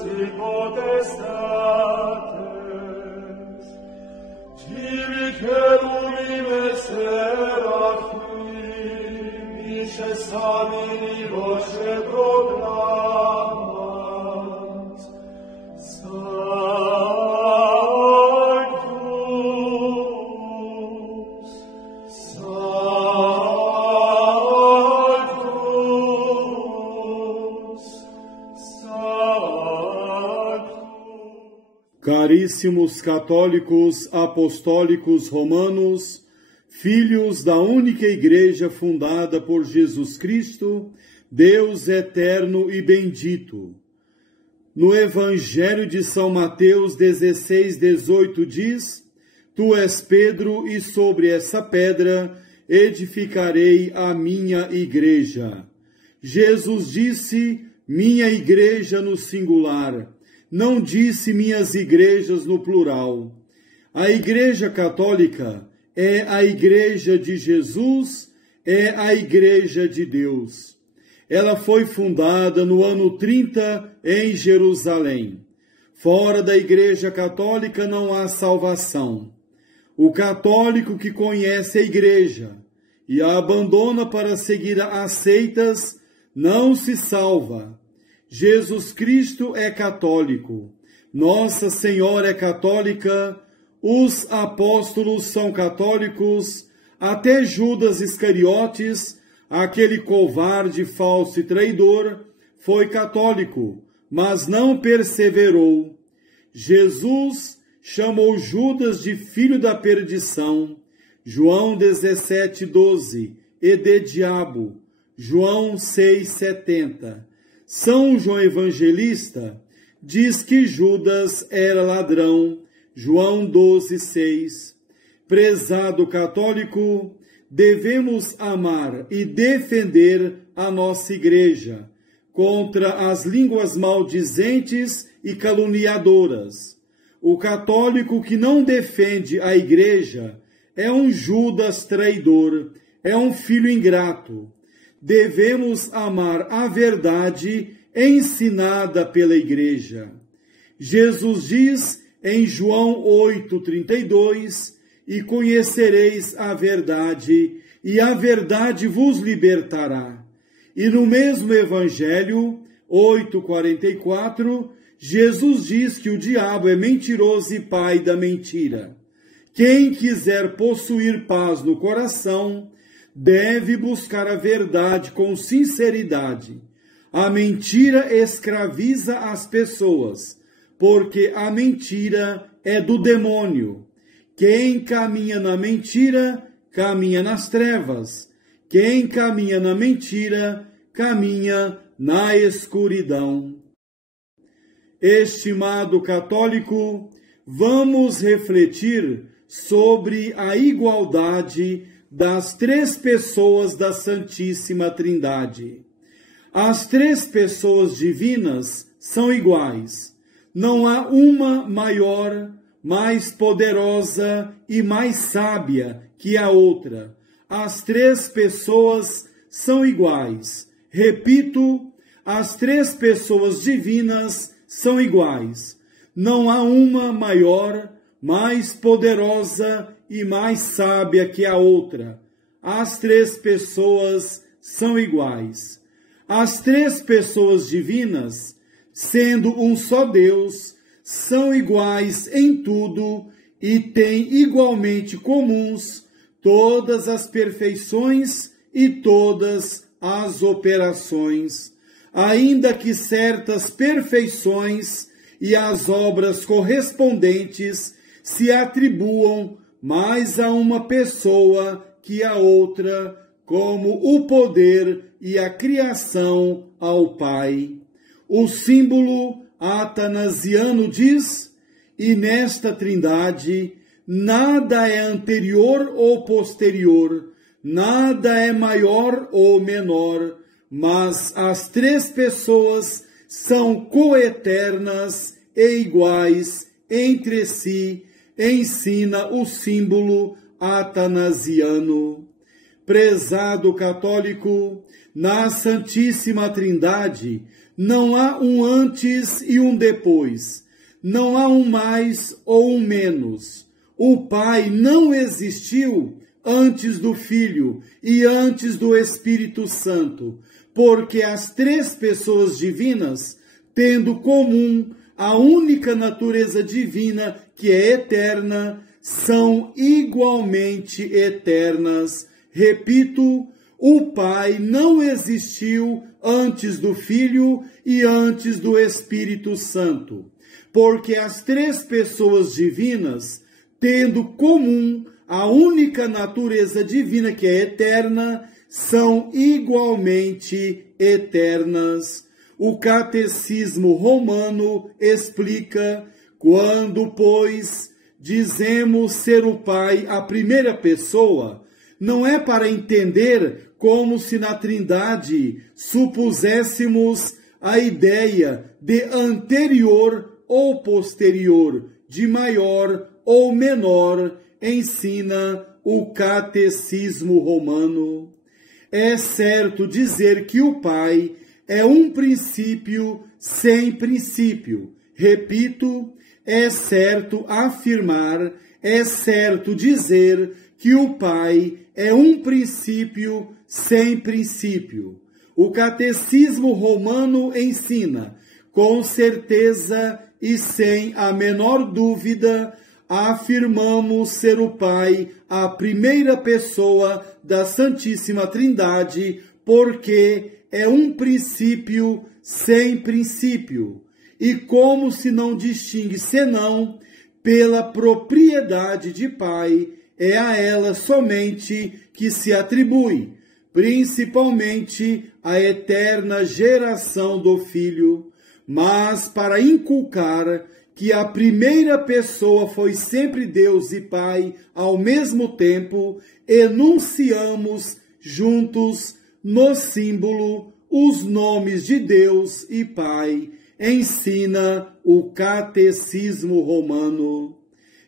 e potestates, tibi cherubim et seraphim, vices amini voce proclamant, Sanctus, Sanctus, Sanctus. Caríssimos católicos apostólicos romanos, filhos da única Igreja fundada por Jesus Cristo, Deus eterno e bendito. No Evangelho de São Mateus 16:18 diz: Tu és Pedro, e sobre essa pedra edificarei a minha igreja. Jesus disse minha igreja no singular, não disse minhas igrejas no plural. A Igreja Católica é a Igreja de Jesus, é a Igreja de Deus. Ela foi fundada no ano 30 em Jerusalém. Fora da Igreja Católica não há salvação. O católico que conhece a Igreja e a abandona para seguir as seitas não se salva. Jesus Cristo é católico, Nossa Senhora é católica, os apóstolos são católicos, até Judas Iscariotes, aquele covarde, falso e traidor, foi católico, mas não perseverou. Jesus chamou Judas de filho da perdição, João 17:12, e de diabo, João 6:70. São João Evangelista diz que Judas era ladrão, João 12:6. Prezado católico, devemos amar e defender a nossa Igreja contra as línguas maldizentes e caluniadoras. O católico que não defende a Igreja é um Judas traidor, é um filho ingrato. Devemos amar a verdade ensinada pela Igreja. Jesus diz em João 8:32, e conhecereis a verdade, e a verdade vos libertará. E no mesmo Evangelho, 8:44, Jesus diz que o diabo é mentiroso e pai da mentira. Quem quiser possuir paz no coração, deve buscar a verdade com sinceridade. A mentira escraviza as pessoas, porque a mentira é do demônio. Quem caminha na mentira, caminha nas trevas. Quem caminha na mentira, caminha na escuridão. Estimado católico, vamos refletir sobre a igualdade das três pessoas da Santíssima Trindade. As três pessoas divinas são iguais. Não há uma maior, mais poderosa e mais sábia que a outra. As três pessoas são iguais. Repito, as três pessoas divinas são iguais. Não há uma maior, mais poderosa e mais sábia que a outra. As três pessoas são iguais. As três pessoas divinas, sendo um só Deus, são iguais em tudo e têm igualmente comuns todas as perfeições e todas as operações, ainda que certas perfeições e as obras correspondentes se atribuam mais a uma pessoa que a outra, como o poder e a criação ao Pai. O símbolo atanasiano diz: e nesta trindade nada é anterior ou posterior, nada é maior ou menor, mas as três pessoas são coeternas e iguais entre si, ensina o símbolo atanasiano. Prezado católico, na Santíssima Trindade Não há um antes e um depois. Não há um mais ou um menos. O Pai não existiu antes do Filho e antes do Espírito Santo, porque as três pessoas divinas, tendo comum a única natureza divina, que é eterna, são igualmente eternas. Repito, o Pai não existiu antes do Filho e antes do Espírito Santo, porque as três pessoas divinas, tendo comum a única natureza divina, que é eterna, são igualmente eternas. O Catecismo Romano explica: quando, pois, dizemos ser o Pai a primeira pessoa, não é para entender como se na Trindade supuséssemos a ideia de anterior ou posterior, de maior ou menor, ensina o Catecismo Romano. É certo dizer que o Pai é um princípio sem princípio. Repito, é certo afirmar, é certo dizer que o Pai é um princípio sem princípio. O Catecismo Romano ensina, com certeza e sem a menor dúvida, afirmamos ser o Pai a primeira pessoa da Santíssima Trindade, porque é um princípio sem princípio, e como se não distingue senão pela propriedade de Pai, é a ela somente que se atribui, principalmente, a eterna geração do Filho, mas para inculcar que a primeira pessoa foi sempre Deus e Pai ao mesmo tempo, enunciamos juntos no símbolo os nomes de Deus e Pai, ensina o Catecismo Romano.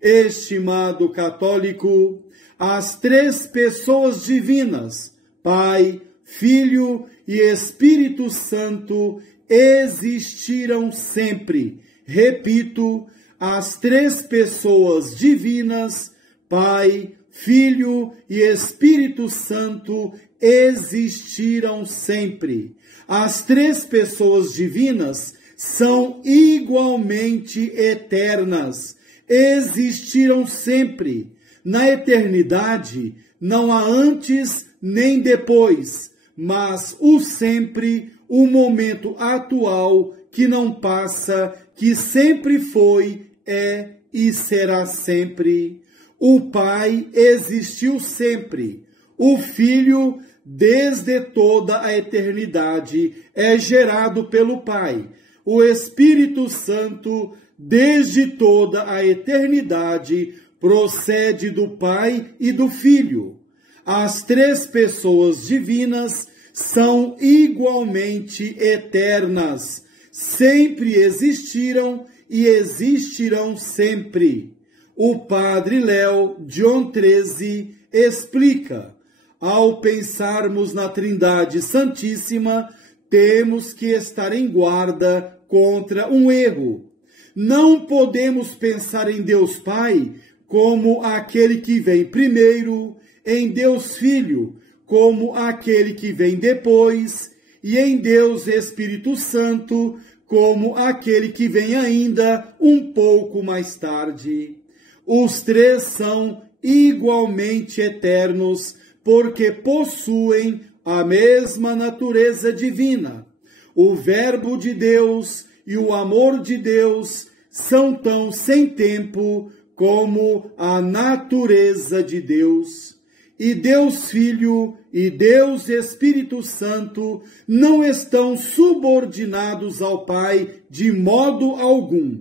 Estimado católico, as três pessoas divinas, Pai, Filho e Espírito Santo, existiram sempre. Repito, as três pessoas divinas, Pai, Filho e Espírito Santo, existiram sempre. As três pessoas divinas são igualmente eternas, existiram sempre. Na eternidade não há antes nem depois, mas o sempre, o momento atual que não passa, que sempre foi, é e será sempre. O Pai existiu sempre. O Filho, desde toda a eternidade, é gerado pelo Pai. O Espírito Santo, desde toda a eternidade, procede do Pai e do Filho. As três pessoas divinas são igualmente eternas, sempre existiram e existirão sempre. O Padre Léo, John XIII, explica: ao pensarmos na Trindade Santíssima, temos que estar em guarda contra um erro. Não podemos pensar em Deus Pai como aquele que vem primeiro, em Deus Filho como aquele que vem depois, e em Deus Espírito Santo como aquele que vem ainda um pouco mais tarde. Os três são igualmente eternos, porque possuem a mesma natureza divina. O Verbo de Deus e o amor de Deus são tão sem tempo como a natureza de Deus. E Deus Filho e Deus Espírito Santo não estão subordinados ao Pai de modo algum.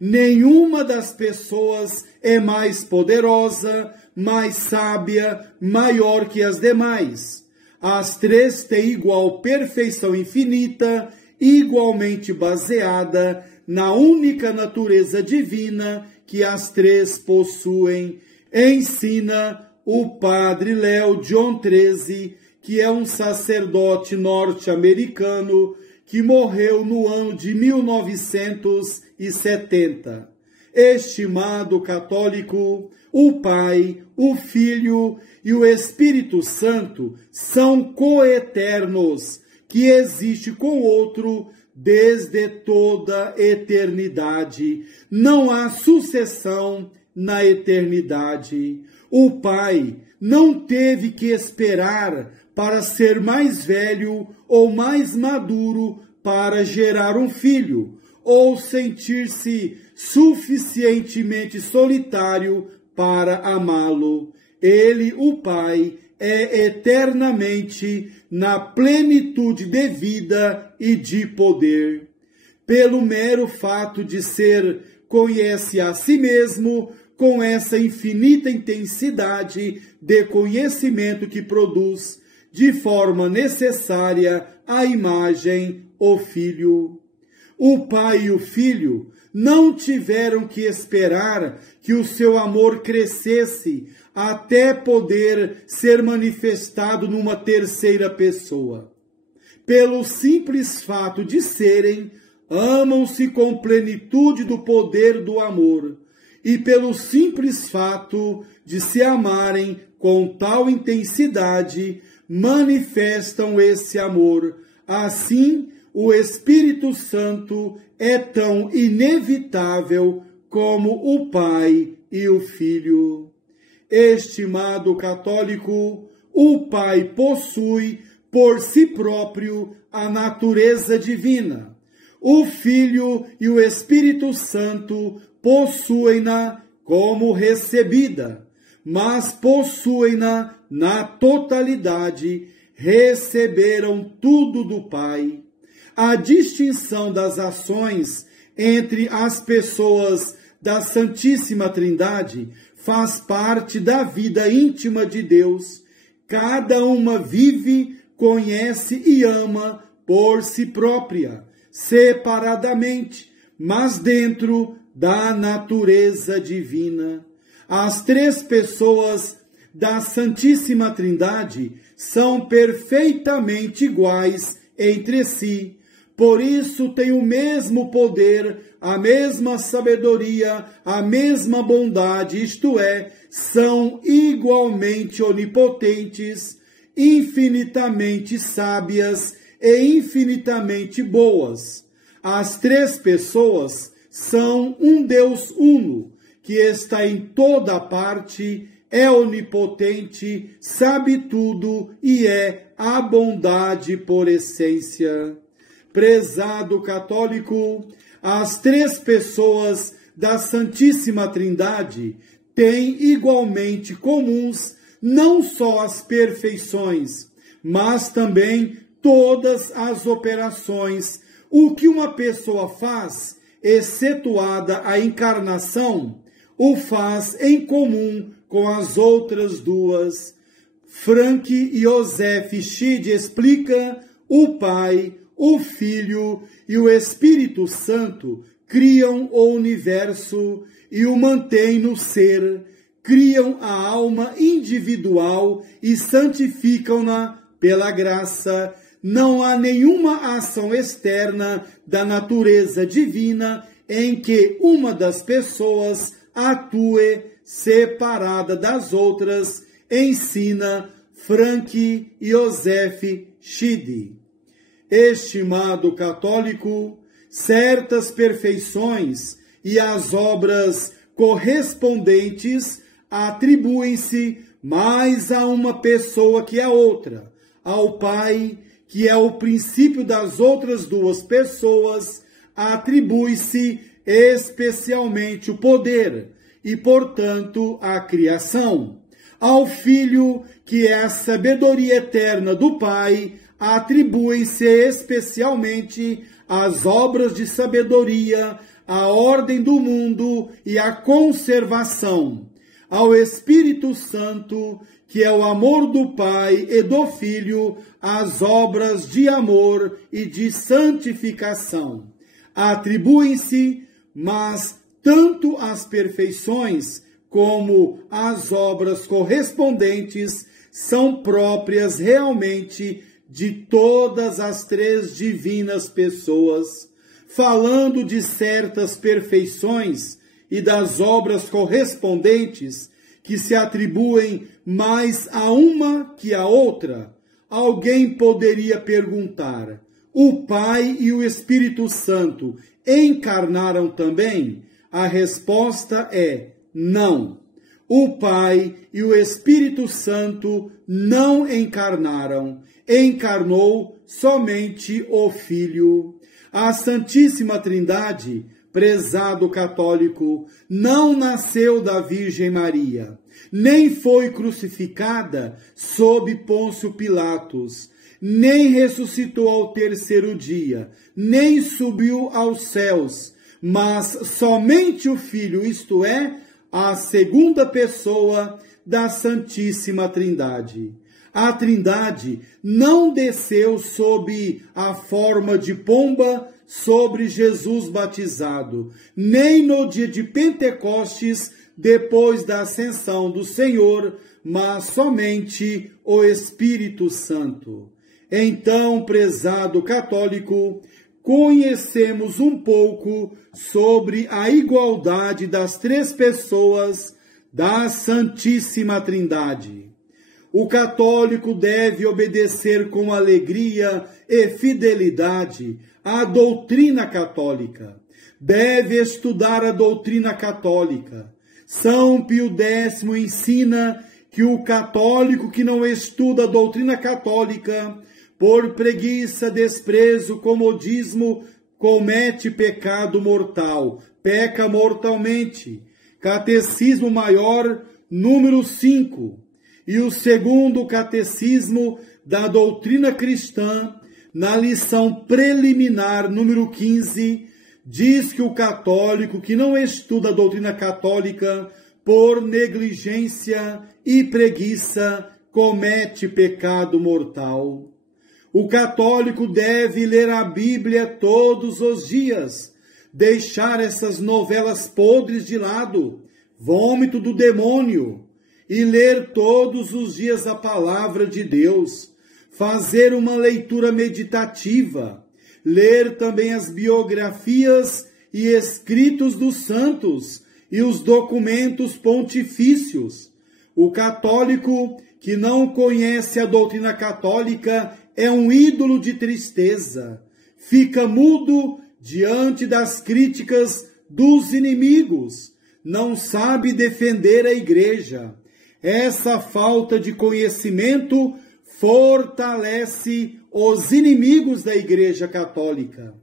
Nenhuma das pessoas é mais poderosa, mais sábia, maior que as demais. As três têm igual perfeição infinita, igualmente baseada na única natureza divina que as três possuem. Ensina o Padre Léo, John XIII, que é um sacerdote norte-americano que morreu no ano de 1970. Estimado católico, o Pai, o Filho e o Espírito Santo são coeternos, que existe com o outro desde toda eternidade. Não há sucessão na eternidade. O Pai não teve que esperar para ser mais velho ou mais maduro para gerar um filho, ou sentir-se suficientemente solitário para amá-lo. Ele, o Pai, é eternamente na plenitude de vida e de poder. Pelo mero fato de ser, conhece a si mesmo com essa infinita intensidade de conhecimento que produz, de forma necessária, a imagem, o Filho. O Pai e o Filho não tiveram que esperar que o seu amor crescesse até poder ser manifestado numa terceira pessoa. Pelo simples fato de serem, amam-se com plenitude do poder do amor, e pelo simples fato de se amarem com tal intensidade, manifestam esse amor. Assim, o Espírito Santo é tão inevitável como o Pai e o Filho. Estimado católico, o Pai possui por si próprio a natureza divina. O Filho e o Espírito Santo possuem-na como recebida, mas possuem-na na totalidade, receberam tudo do Pai. A distinção das ações entre as pessoas da Santíssima Trindade faz parte da vida íntima de Deus. Cada uma vive, conhece e ama por si própria, separadamente, mas dentro da natureza divina. As três pessoas da Santíssima Trindade são perfeitamente iguais entre si. Por isso têm o mesmo poder, a mesma sabedoria, a mesma bondade, isto é, são igualmente onipotentes, infinitamente sábias e infinitamente boas. As três pessoas são um Deus uno, que está em toda parte, é onipotente, sabe tudo e é a bondade por essência. Prezado católico, as três pessoas da Santíssima Trindade têm igualmente comuns não só as perfeições, mas também todas as operações. O que uma pessoa faz, excetuada a encarnação, o faz em comum com as outras duas. Frank Joseph Schied explica: o Pai, o Filho e o Espírito Santo criam o universo e o mantêm no ser, criam a alma individual e santificam-na pela graça. Não há nenhuma ação externa da natureza divina em que uma das pessoas atue separada das outras, ensina Frank Joseph Schied. Estimado católico, certas perfeições e as obras correspondentes atribuem-se mais a uma pessoa que a outra. Ao Pai, que é o princípio das outras duas pessoas, atribui-se especialmente o poder e, portanto, a criação. Ao Filho, que é a sabedoria eterna do Pai, atribuem-se especialmente as obras de sabedoria, a ordem do mundo e a conservação. Ao Espírito Santo, que é o amor do Pai e do Filho, as obras de amor e de santificação. Atribuem-se, mas tanto as perfeições como as obras correspondentes são próprias realmente de todas as três divinas pessoas, falando de certas perfeições e das obras correspondentes que se atribuem mais a uma que a outra, alguém poderia perguntar: o Pai e o Espírito Santo encarnaram também? A resposta é não. O Pai e o Espírito Santo não encarnaram. Encarnou somente o Filho. A Santíssima Trindade, prezado católico, não nasceu da Virgem Maria, nem foi crucificada sob Pôncio Pilatos, nem ressuscitou ao terceiro dia, nem subiu aos céus, mas somente o Filho, isto é, a segunda pessoa da Santíssima Trindade. A Trindade não desceu sob a forma de pomba sobre Jesus batizado, nem no dia de Pentecostes, depois da ascensão do Senhor, mas somente o Espírito Santo. Então, prezado católico, conhecemos um pouco sobre a igualdade das três pessoas da Santíssima Trindade. O católico deve obedecer com alegria e fidelidade à doutrina católica. Deve estudar a doutrina católica. São Pio X ensina que o católico que não estuda a doutrina católica, por preguiça, desprezo, comodismo, comete pecado mortal, peca mortalmente. Catecismo Maior, número 5. E o segundo catecismo da doutrina cristã, na lição preliminar, número 15, diz que o católico que não estuda a doutrina católica, por negligência e preguiça, comete pecado mortal. O católico deve ler a Bíblia todos os dias, deixar essas novelas podres de lado, vômito do demônio, e ler todos os dias a palavra de Deus, fazer uma leitura meditativa, ler também as biografias e escritos dos santos e os documentos pontifícios. O católico que não conhece a doutrina católica é um ídolo de tristeza, fica mudo diante das críticas dos inimigos, não sabe defender a Igreja. Essa falta de conhecimento fortalece os inimigos da Igreja Católica.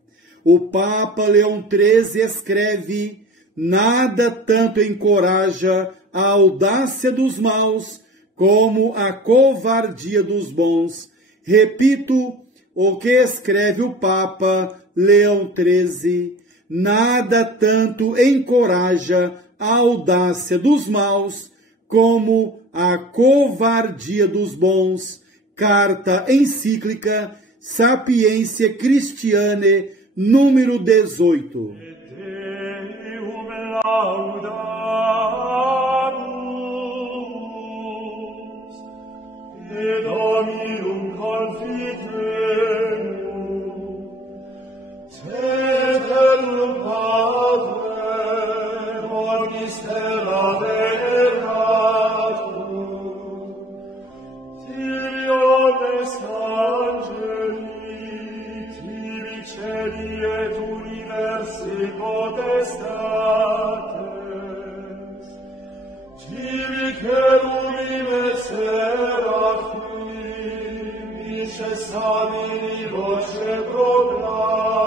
O Papa Leão XIII escreve: nada tanto encoraja a audácia dos maus como a covardia dos bons. Repito o que escreve o Papa Leão XIII: nada tanto encoraja a audácia dos maus como a covardia dos bons. Carta encíclica Sapientiae Christianae, número 18. Salvi voce proclama.